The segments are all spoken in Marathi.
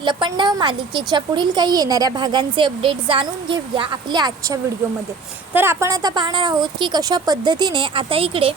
लपंडाव मालिकेच्या पुढील काही येणाऱ्या भागांचे अपडेट जाणून घेऊया आपल्या आजच्या व्हिडिओमध्ये। तर आपण आता पाहणार आहोत की कशा पद्धतीने आता इकडे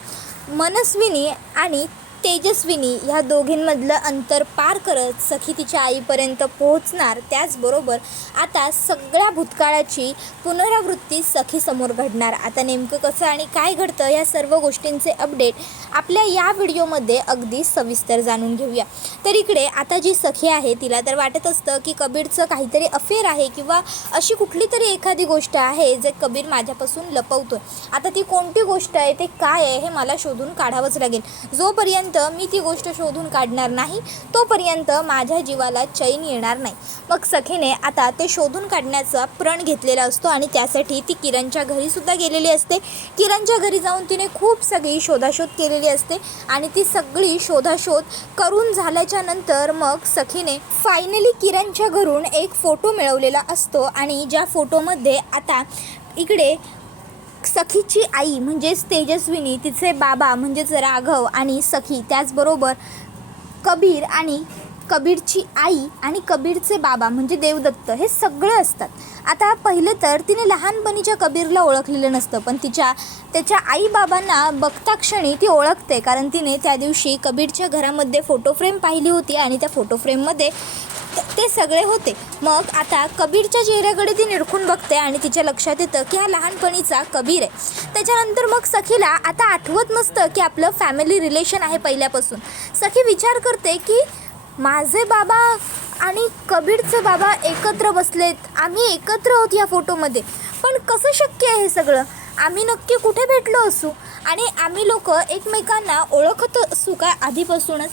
मनस्विनी आणि तेजस्विनी ह्या दोघींमधलं अंतर पार करत सखी तिच्या आईपर्यंत पोहोचणार। त्याचबरोबर आता सगळ्या भूतकाळाची पुनरावृत्ती सखीसमोर घडणार। आता नेमकं कसं आणि काय घडतं या सर्व गोष्टींचे अपडेट आपल्या या व्हिडिओमध्ये अगदी सविस्तर जाणून घेऊया। तर इकडे आता जी सखी आहे तिला तर वाटत असतं की कबीरचं काहीतरी अफेअर आहे किंवा अशी कुठली तरी एखादी गोष्ट आहे जे कबीर माझ्यापासून लपवतोय। आता ती कोणती गोष्ट आहे ते काय आहे हे मला शोधून काढावंच लागेल। जोपर्यंत मी ती गोष्ट शोधून काढणार नाही तोपर्यंत माझ्या जीवाला चैन येणार नाही। मग सखीने आता ते शोधून काढण्याचा प्रण घेतलेला असतो आणि त्यासाठी ती किरणच्या घरी सुद्धा गेलेली असते। किरणच्या घरी जाऊन तिने खूप सगळी शोधाशोध केलेली असते आणि ती सगळी शोधाशोध करून झाल्याच्या नंतर मग सखीने फायनली किरणच्या घरून एक फोटो मिळवलेला असतो आणि ज्या फोटोमध्ये आता इकडे सखीची आई म्हणजेच तेजस्विनी, तिचे बाबा म्हणजेच राघव आणि सखी, त्याचबरोबर कबीर आणि कबीरची आई आणि कबीरचे बाबा म्हणजे देवदत्त हे सगळे असतात। आता पहिले तर तिने लहानपणीच्या कबीरला ओळखलेलं नसतं, पण त्याच्या आईबाबांना बघता क्षणी ती ओळखते, कारण तिने त्या दिवशी कबीरच्या घरामध्ये फोटो फ्रेम पाहिली होती आणि त्या फोटो फ्रेममध्ये ते सगळे होते। मग आता कबीरच्या चेहऱ्याकडे ती निरखून बघते आणि तिच्या लक्षात येतं की हा लहानपणीचा कबीर आहे। त्याच्यानंतर मग सखीला आता आठवत नसतं की आपलं फॅमिली रिलेशन आहे पहिल्यापासून। सखी विचार करते की माझे बाबा आणि कबीरचे बाबा एकत्र बसलेत, आम्ही एकत्र आहोत या फोटोमध्ये, पण कसं शक्य आहे हे सगळं? आम्ही नक्की कुठे भेटलो असू आणि आम्ही लोक एकमेकांना ओळखत असू का आधीपासूनच?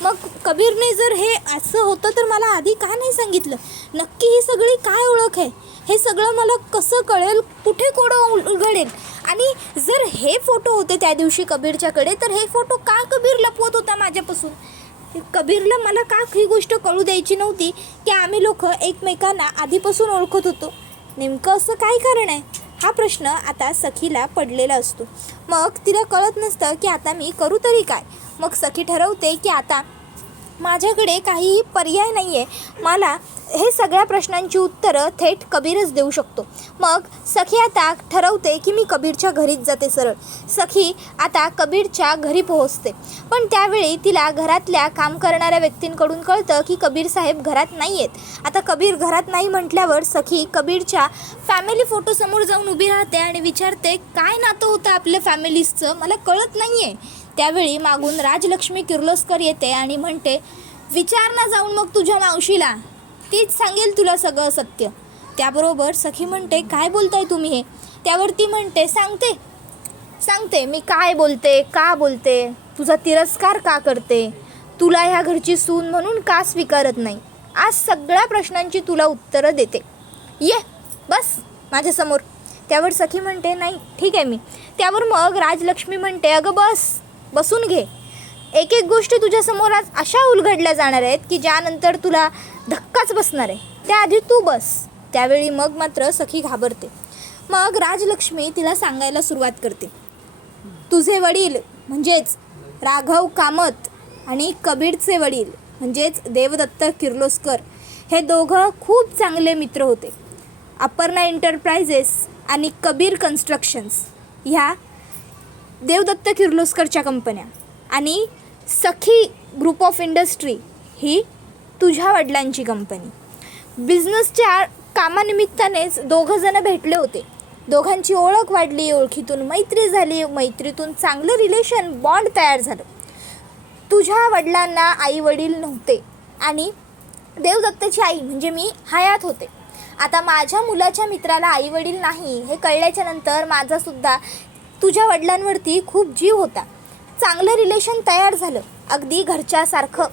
मग कबीरने जर हे असं होतं तर मला आधी का नाही सांगितलं? नक्की ही सगळी काय ओळख आहे? हे सगळं मला कसं कळेल? कुठे कोडं उघडेल? आणि जर हे फोटो होते त्या दिवशी कबीरच्याकडे तर हे फोटो का कबीर लपवत होता माझ्यापासून? कबीरला मला का ही गोष्ट कळू द्यायची नव्हती की आम्ही लोक एकमेकांना आधीपासून ओळखत होतो? नेमकं असं काय कारण आहे? हा प्रश्न आता सखीला पडलेला असतो। मग तिला कळत नसतं की आता मी करू तरी काय? मग सखी ठरवते की आता माझ्याकडे काहीही पर्याय नाही आहे, मला हे सगळ्या प्रश्नांची उत्तरं थेट कबीरच देऊ शकतो। मग सखी आता ठरवते की मी कबीरच्या घरीच जाते सरळ। सखी आता कबीरच्या घरी पोहोचते, पण त्यावेळी तिला घरातल्या काम करणाऱ्या व्यक्तींकडून कळतं की कबीर साहेब घरात नाही आहेत। आता कबीर घरात नाही म्हटल्यावर सखी कबीरच्या फॅमिली फोटोसमोर जाऊन उभी राहते आणि विचारते काय नातं होतं आपल्या फॅमिलीजचं, मला कळत नाही आहे। त्यावेळी मागून राजलक्ष्मी किर्लोस्कर येते आणि म्हणते विचार ना जाऊन मग तुझ्या मावशीला, तीच सांगेल तुला सगळं सत्य। त्याबरोबर सखी म्हणते काय बोलताय तुम्ही हे? त्यावर ती म्हणते सांगते मी काय बोलते, का बोलते, तुझा तिरस्कार का करते, तुला ह्या घरची सून म्हणून का स्वीकारत नाही, आज सगळ्या प्रश्नांची तुला उत्तरं देते, ये बस माझ्यासमोर। त्यावर सखी म्हणते नाही ठीक आहे मी। त्यावर मग राजलक्ष्मी म्हणते अगं बसून घे, एक एक गोष्टी तुझ्यासमोर आज अशा उलगडल्या जाणार आहेत की ज्यानंतर तुला धक्काच बसणार आहे, त्याआधी तू बस। त्यावेळी मग मात्र सखी घाबरते। मग राजलक्ष्मी तिला सांगायला सुरुवात करते तुझे वडील म्हणजेच राघव कामत आणि कबीरचे वडील म्हणजेच देवदत्त किर्लोस्कर हे दोघं खूप चांगले मित्र होते। अपर्णा एंटरप्राइजेस आणि कबीर कन्स्ट्रक्शन्स ह्या देवदत्त किर्लोस्करच्या कंपन्या आणि सखी ग्रुप ऑफ इंडस्ट्री ही तुझ्या वडिलांची कंपनी। बिझनेसच्या कामानिमित्तानेच दोघंजणं भेटले होते, दोघांची ओळख वाढली, ओळखीतून मैत्री झाली, मैत्रीतून चांगलं रिलेशन बॉन्ड तयार झालं। तुझ्या वडिलांना आई वडील नव्हते आणि देवदत्तची आई म्हणजे मी हयात होते। आता माझ्या मुलाच्या मित्राला आई वडील नाही हे कळल्याच्या नंतर माझा सुद्धा तुझ्या वडिलांवरती खूप जीव होता। चांगलं रिलेशन तयार झालं अगदी घरच्यासारखं।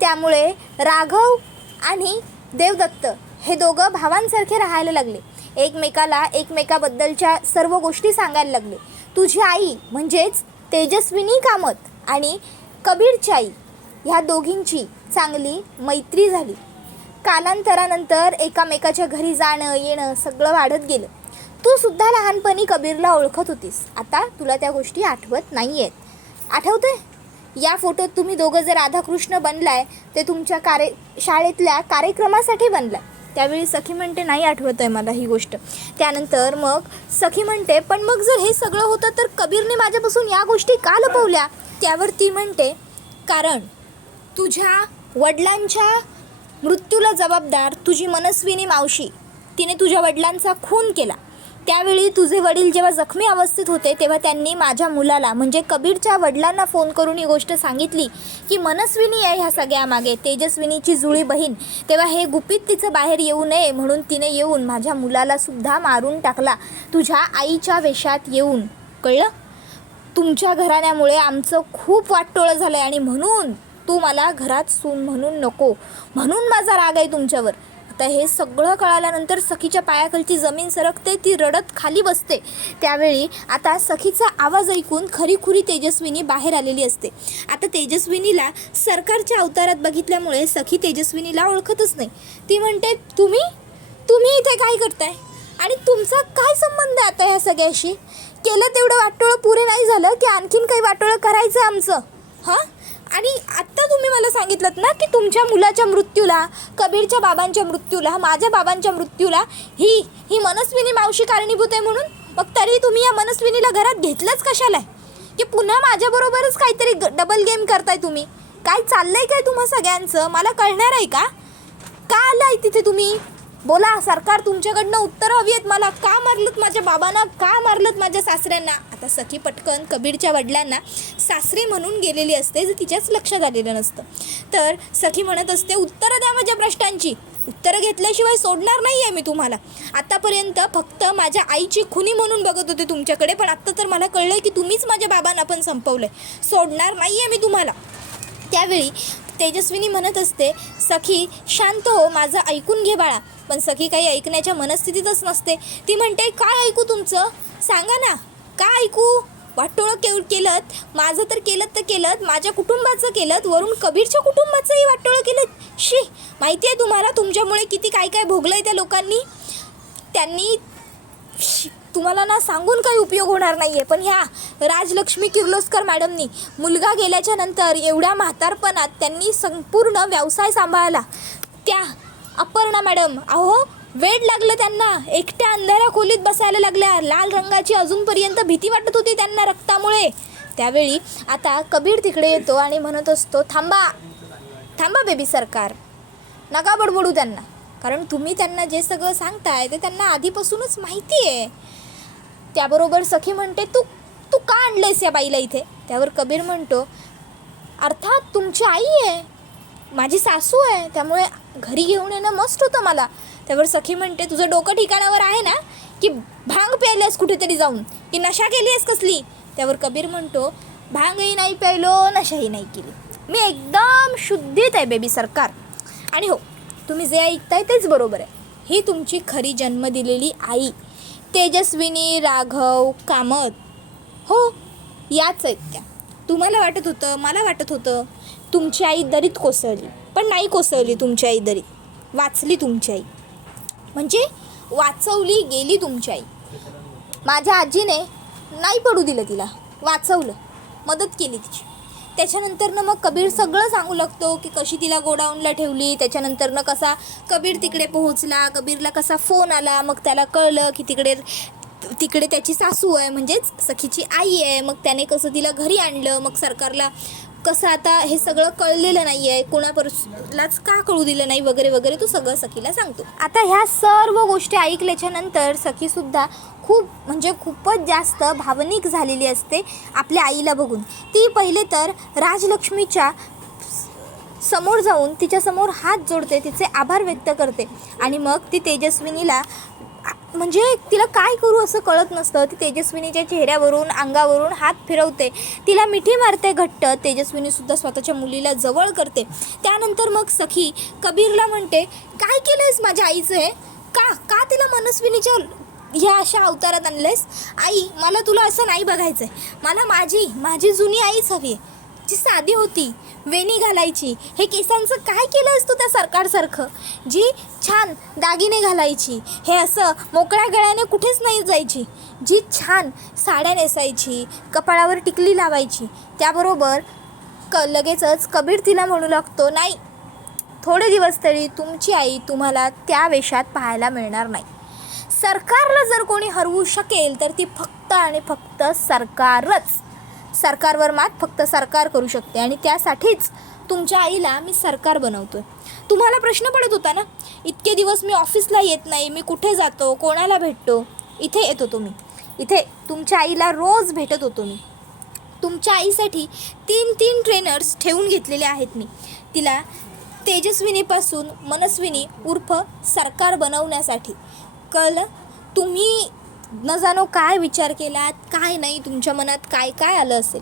त्यामुळे राघव आणि देवदत्त हे दोघं भावांसारखे राहायला लागले, एकमेकाबद्दलच्या सर्व गोष्टी सांगायला लागले। तुझी आई म्हणजेच तेजस्विनी कामत आणि कबीरची आई ह्या दोघींची चांगली मैत्री झाली। कालांतरानंतर एकामेकाच्या घरी जाणं येणं सगळं वाढत गेलं। तू सुद्धा लहानपणी कबीरला ओळखत होतीस, आता तुला त्या गोष्टी आठवत नाही आहेत, आठवते? या फोटोत तुम्ही दोघं जर राधाकृष्ण बनलाय ते तुमच्या शाळेतल्या कार्यक्रमासाठी बनलाय. त्यावेळी सखी म्हणते नाही आठवत आहे मला ही गोष्ट. त्यानंतर मग सखी म्हणते पण मग जर हे सगळं होतं तर कबीरने माझ्यापासून या गोष्टी का लपवल्या. त्यावर ती म्हणते कारण तुझ्या वडिलांच्या मृत्यूला जबाबदार तुझी मनस्विनी मावशी, तिने तुझ्या वडिलांचा खून केला. त्यावेळी तुझे वडील जेव्हा जखमी अवस्थेत होते तेव्हा त्यांनी माझ्या मुलाला म्हणजे कबीरच्या वडिलांना फोन करून ही गोष्ट सांगितली की मनस्विनी आहे ह्या सगळ्यामागे, तेजस्विनीची जुळी बहीण. तेव्हा हे गुपित तिचं बाहेर येऊ नये म्हणून तिने येऊन माझ्या मुलाला सुद्धा मारून टाकला तुझ्या आईच्या वेशात येऊन. कळलं? तुमच्या घराण्यामुळे आमचं खूप वाटोळं झालं आहे आणि म्हणून तू मला घरात सून म्हणून नको, म्हणून माझा राग आहे तुमच्यावर. आता हे सगळं कळाल्यानंतर सखीच्या पायाखालची जमीन सरकते, ती रडत खाली बसते. त्यावेळी आता सखीचा आवाज ऐकून खरीखुरी तेजस्विनी बाहेर आलेली असते. आता तेजस्विनीला सरकारच्या अवतारात बघितल्यामुळे सखी तेजस्विनीला ओळखतच नाही. ती म्हणते तुम्ही इथे काय करताय आणि तुमचा काय संबंध आहे आता ह्या सगळ्याशी? केलं तेवढं वाटोळं पुरे नाही झालं की आणखीन काही वाटोळं करायचं आमचं? हां, आणि आत्ता तुम्ही मला सांगितलं ना की तुमच्या मुलाच्या मृत्यूला, कबीरच्या बाबांच्या मृत्यूला, माझ्या बाबांच्या मृत्यूला ही मनस्विनी मावशी कारणीभूत आहे म्हणून. मग तरी तुम्ही या मनस्विनीला घरात घेतलंच कशाला की पुन्हा माझ्याबरोबरच काहीतरी डबल गेम करताय तुम्ही? काय चाललंय काय तुम्हा सगळ्यांचं? मला कळणार आहे का आलाय तिथे तुम्ही? बोला, सरकार तुमच्याकडनं उत्तर हवी आहेत मला. का मारलत माझ्या बाबांना, का मारलत माझ्या सासऱ्यांना? आता सखी पटकन कबीरच्या वडिलांना सासरे म्हणून गेलेली असते, जे तिच्याच लक्षात आलेलं नसतं. तर सखी म्हणत असते उत्तरं द्या माझ्या प्रश्नांची, उत्तरं घेतल्याशिवाय सोडणार नाही आहे मी तुम्हाला. आतापर्यंत फक्त माझ्या आईची खुनी म्हणून बघत होते तुमच्याकडे, पण आत्ता तर मला कळलं की तुम्हीच माझ्या बाबांना पण संपवलं आहे. सोडणार नाही आहे मी तुम्हाला. त्यावेळी तेजस्विनी म्हणत असते शांत हो, माझं ऐकून घे बाळा. पण सखी काही ऐकण्याच्या मनस्थितीतच नसते. ती म्हणते काय ऐकू तुमचं? सांगा ना, काय ऐकू? वाटोळं केलं, माझं तर केलं, माझ्या कुटुंबाचं केलं, वरून कबीरच्या कुटुंबाचंही वाटोळं केलं. शी, माहिती आहे तुम्हाला तुमच्यामुळे किती काय काय भोगलं आहे त्या लोकांनी? त्यांनी तुम्हाला ना सांगून काही उपयोग होणार नाही आहे. पण ह्या राजलक्ष्मी किर्लोस्कर मॅडमनी मुलगा गेल्याच्या नंतर एवढ्या म्हातारपणात त्यांनी संपूर्ण व्यवसाय सांभाळला. त्या अपर्णा मॅडम, अहो वेड लागलं त्यांना, एकट्या अंधाऱ्या खोलीत बसायला लागल्या. लाल रंगाची अजूनपर्यंत भीती वाटत होती त्यांना रक्तामुळे. त्यावेळी आता कबीर तिकडे येतो आणि म्हणत असतो थांबा बेबी सरकार, नका बडबडू त्यांना, कारण तुम्ही त्यांना जे सगळं सांगताय ते त्यांना आधीपासूनच माहिती आहे. त्याबरोबर सखी म्हणते तू का आणलेस या बाईला इथे? त्यावर कबीर म्हणतो अर्थात तुमची आई आहे, माझी सासू आहे, त्यामुळे घरी घेऊन येणं मस्त होतं मला. त्यावर सखी म्हणते तुझं डोकं ठिकाणावर आहे ना, की भांग प्यायलेस कुठेतरी जाऊन, की नशा केली आहेस कसली? त्यावर कबीर म्हणतो भांगही नाही प्यायलो, नशाही नाही केली, मी एकदम शुद्धीत आहे बेबी सरकार. आणि हो, तुम्ही जे ऐकताय तेच बरोबर आहे. ही तुमची खरी जन्म दिलेली आई तेजस्विनी राघव कामत, हो याच आहेत त्या. तुम्हाला वाटत होतं, मला वाटत होतं तुमची आई दरीत कोसळली, पण नाही कोसळली तुमची आई दरीत, वाचली तुमची आई, म्हणजे वाचवली गेली तुमची आई. माझ्या आजीने नाही पडू दिलं तिला, वाचवलं, मदत केली तिची. त्याच्यानंतरनं मग कबीर सगळं सांगू लागतो की कशी तिला गोडाऊनला ठेवली, त्याच्यानंतरनं कसा कबीर तिकडे पोहोचला, कबीरला कसा फोन आला, मग त्याला कळलं की तिकडे त्याची सासू आहे म्हणजेच सखीची आई आहे. मग त्याने कसं तिला घरी आणलं, मग सरकारला कसं आता हे सगळं कळलेलं नाही आहे, कोणालाच का कळू दिलं नाही वगैरे वगैरे, तो सगळं सखीला सांगतो. आता ह्या सर्व गोष्टी ऐकल्याच्या नंतर सखीसुद्धा खूपच जास्त भावनिक झालेली असते आपल्या आईला बघून. ती पहिले तर राजलक्ष्मीच्या समोर जाऊन तिच्यासमोर हात जोडते, तिचे आभार व्यक्त करते आणि मग ती तेजस्विनीला म्हणजे तिला काय करू असं कळत नसतं. ती तेजस्विनीच्या चेहऱ्यावरून अंगावरून हात फिरवते, तिला मिठी मारते घट्ट. तेजस्विनीसुद्धा स्वतःच्या मुलीला जवळ करते. त्यानंतर मग सखी कबीरला म्हणते काय केलंयस माझ्या आईचं हे? का तिला मनस्विनीच्या ह्या अशा अवतारात आणलंयस? आई, मला तुला असं नाही बघायचं आहे, मला माझी जुनी आईच हवी आहे, जी साधी होती, वेणी घालायची, हे केसांचं काय केलंस तू त्या सरकारसारखं, जी छान दागिने घालायची, हे असं मोकळ्या गळ्याने कुठेच नाही जायची, जी छान साड्या नेसायची, कपाळावर टिकली लावायची, त्याबरोबर लगेचच कबीर तिला म्हणू लागतो, नाही, थोडे दिवस तरी तुमची आई तुम्हाला त्या वेशात पाहायला मिळणार नाही. सरकारला जर कोणी हरवू शकेल तर ती फक्त आणि फक्त सरकारच. सरकारवर मात फक्त सरकार करू शकते आणि त्यासाठीच तुमच्या आईला मी सरकार बनवतोय. तुम्हाला प्रश्न पडत होता ना, इतके दिवस मी ऑफिसला येत नाही, मी कुठे जातो, कोणाला भेटतो? इथे येत होतो मी. इथे तुमच्या आईला रोज भेटत होतो मी. तुमच्या आईसाठी 3 ट्रेनर्स ठेवून घेतलेले आहेत मी. तिला तेजस्विनीपासून मनस्विनी उर्फ सरकार बनवण्यासाठी. कळलं? तुम्ही न जाणो काय विचार केलात, काय नाही, तुमच्या मनात काय काय आलं असेल,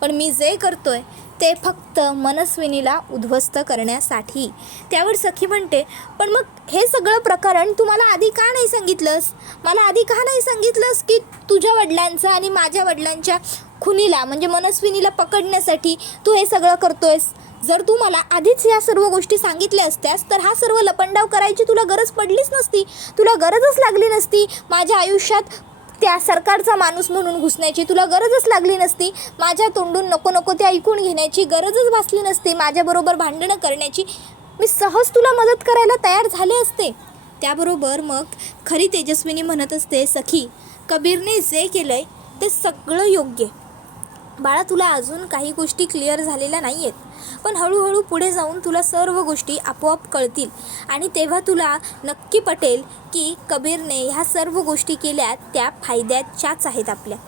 पण मी जे करतोय ते फक्त मनस्विनीला उद्ध्वस्त करण्यासाठी. त्यावर सखी म्हणते, पण मग हे सगळं प्रकरण तू मला आधी का नाही सांगितलंस? मला आधी का नाही सांगितलंस की तुझ्या वडिलांचं आणि माझ्या वडिलांच्या खुनीला म्हणजे मनस्विनीला पकडण्यासाठी तू हे सगळं करतोयस? जर तू मला आधीच या सर्व गोष्टी सांगितल्या असत्यास तर हा सर्व लपंडाव करायची तुला गरज पडलीच नसती, तुला गरजच लागली नसती. माझ्या आयुष्यात त्या सरकारचा माणूस म्हणून घुसण्याची तुला गरजच लागली नसती. माझ्या तोंडून नको नको ते ऐकून घेण्याची गरजच भासली नसती. माझ्याबरोबर भांडणं करण्याची मी सहज तुला मदत करायला तयार झाले असते. त्याबरोबर मग खरी तेजस्विनी म्हणत असते, सखी, कबीरने जे केलं आहे ते सगळं योग्य आहे. बाळा, तुला अजून काही गोष्टी क्लिअर झालेल्या नाही आहेत, पण हळूहळू पुढे जाऊन तुला सर्व गोष्टी आपोआप कळतील आणि तेव्हा तुला नक्की पटेल की कबीरने ह्या सर्व गोष्टी केल्या त्या फायद्याच्याच आहेत आपल्या.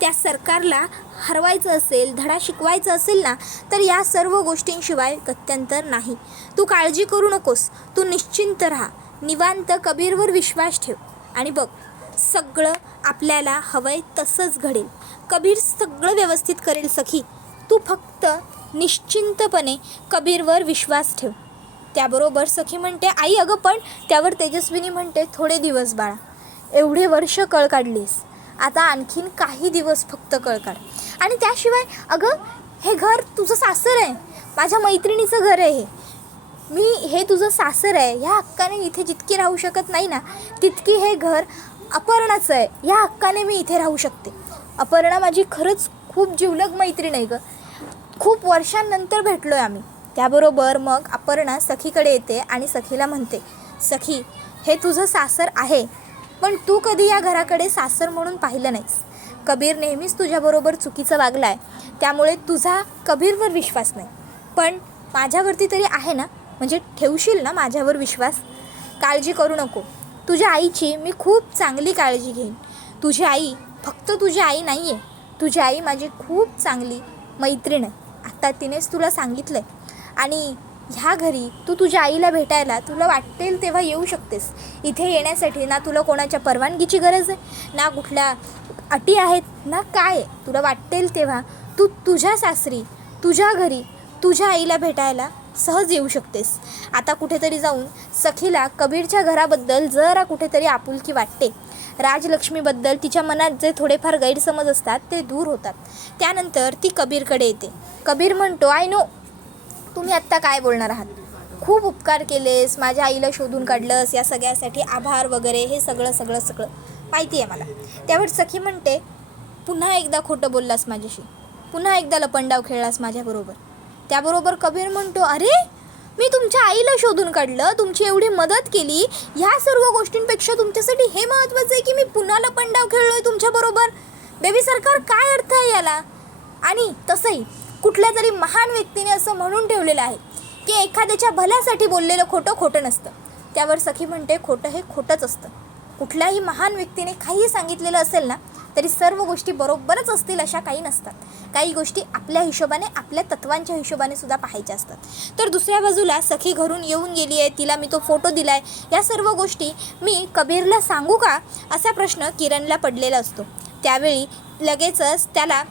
त्या सरकारला हरवायचं असेल, धडा शिकवायचा असेल ना, तर या सर्व गोष्टींशिवाय गत्यंतर नाही. तू काळजी करू नकोस, तू निश्चिंत राहा, निवांत कबीरवर विश्वास ठेव आणि बघ, सगळं आपल्याला हवंय तसंच घडेल. कबीर सगळं व्यवस्थित करेल सखी. तू फक्त निश्चिंतपणे कबीरवर विश्वास ठेव. त्याबरोबर सखी म्हणते, आई अगं पण. त्यावर तेजस्विनी म्हणते, थोडे दिवस बाळा, एवढे वर्ष कळ काढलीस, आता आणखीन काही दिवस फक्त कळ काढ. आणि त्याशिवाय अगं, हे घर तुझं सासर आहे, माझ्या मैत्रिणीचं घर आहे, हे तुझं सासर आहे. ह्या हक्काने इथे जितकी राहू शकत नाही ना, तितकी हे घर अपर्णाचं आहे. ह्या हक्काने मी इथे राहू शकते. अपर्णा माझी खरंच खूप जिवलग मैत्रीण आहे गं. खूप वर्षांनंतर भेटलो आहे आम्ही. त्याबरोबर मग अपर्णा सखीकडे येते आणि सखीला म्हणते, सखी, हे तुझं सासर आहे, पण तू कधी या घराकडे सासर म्हणून पाहिलं नाहीस. कबीर नेहमीच तुझ्याबरोबर चुकीचं वागला आहे, त्यामुळे तुझा कबीरवर विश्वास नाही, पण माझ्यावरती तरी आहे ना, म्हणजे ठेवशील ना माझ्यावर विश्वास? काळजी करू नको, तुझ्या आईची मी खूप चांगली काळजी घेईन. तुझी आई फक्त तुझी आई नाही आहे, तुझी आई माझी खूप चांगली मैत्रीण आहे. आत्ता तिनेच तुला सांगितलं आहे आणि ह्या घरी तू तुझ्या आईला भेटायला तुला वाटेल तेव्हा येऊ शकतेस. इथे येण्यासाठी ना तुला कोणाच्या परवानगीची गरज आहे, ना कुठल्या अटी आहेत, ना काय आहे. तुला वाटेल तेव्हा तू तुझ्या सासरी, तुझ्या घरी, तुझ्या आईला भेटायला सहज येऊ शकतेस. आता कुठेतरी जाऊन सखीला कबीरच्या घराबद्दल जरा कुठेतरी आपुलकी वाटते. राजलक्ष्मीबद्दल तिच्या मनात जे थोडेफार गैरसमज असतात ते दूर होतात. त्यानंतर ती कबीरकडे येते. कबीर म्हणतो, आय नो तुम्ही आत्ता काय बोलणार आहात, खूप उपकार केलेस, माझ्या आईला शोधून काढलंस, या सगळ्यासाठी आभार वगैरे, हे सगळं माहिती आहे मला. त्यावर सखी म्हणते, पुन्हा एकदा खोटं बोललास माझ्याशी, पुन्हा एकदा लपंडाव खेळलास माझ्याबरोबर. त्याबरोबर कबीर म्हणतो, अरे मी तुमच्या आईला शोधून काढलं, तुमची एवढी मदत केली, ह्या सर्व गोष्टींपेक्षा तुमच्यासाठी हे महत्त्वाचं आहे की मी पुन्हा लपंडाव खेळलोय तुमच्याबरोबर? बेबी सरकार, काय अर्थ आहे याला? आणि तसंही कुठल्या तरी महान व्यक्तीने असं म्हणून ठेवलेलं आहे की एखाद्याच्या भल्यासाठी बोललेलं खोटं नसतं. त्यावर सखी म्हणते, खोटं हे खोटंच असतं. कुठल्याही महान व्यक्तीने काहीही सांगितलेलं असेल ना, तरी सर्व गोष्टी बरोबरच असतील अशा काही नसतात. काही गोष्टी आपल्या हिशोबाने, आपल्या तत्वांच्या हिशोबाने सुद्धा पाहायच्या असतात. तर दुसऱ्या बाजूला सखी घरून येऊन गेली आहे, तिला मी तो फोटो दिला आहे, या सर्व गोष्टी मी कबीरला सांगू का, असा प्रश्न किरणला पडलेला असतो. त्यावेळी लगेचच त्याला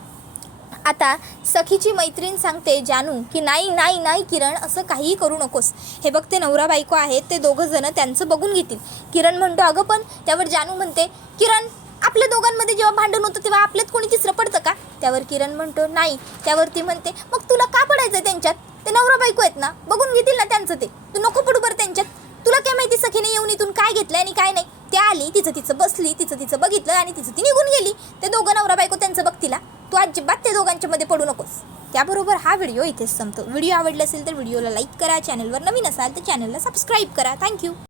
आता सखीची मैत्रीण सांगते, जानू, की नाही किरण, असं काहीही करू नकोस. हे बघ, ते नवरा बायको आहेत, ते दोघं जण त्यांचं बघून घेतील. किरण म्हणतो, अगं पण. त्यावर जानू म्हणते, किरण, आपल्या दोघांमध्ये जेव्हा भांडण होतं तेव्हा आपल्यात कोणी तिसरं पडतं का? त्यावर किरण म्हणतो, नाही. त्यावर ती म्हणते, मग तुला का पडायचं त्यांच्यात? ते नवरा बायको आहेत ना, बघून घेतील ना त्यांचं ते, तू नको पडू बरं त्यांच्यात. तुला काय माहिती सखीने येऊन इथून काय घेतलं आणि काय नाही? त्या आली, तिचं बसली, तिचं बघितलं आणि ती निघून गेली. ते दोघं नवरा बायको त्यांचं बघतीला. तू अजिबात ते दोघांच्या मध्ये पडू नकोस. त्याबरोबर हा व्हिडिओ इथेच संपतो. व्हिडिओ आवडला असेल तर व्हिडिओला लाईक करा, चॅनलवर नवीन असाल तर चॅनलला सबस्क्राईब करा. थँक्यू.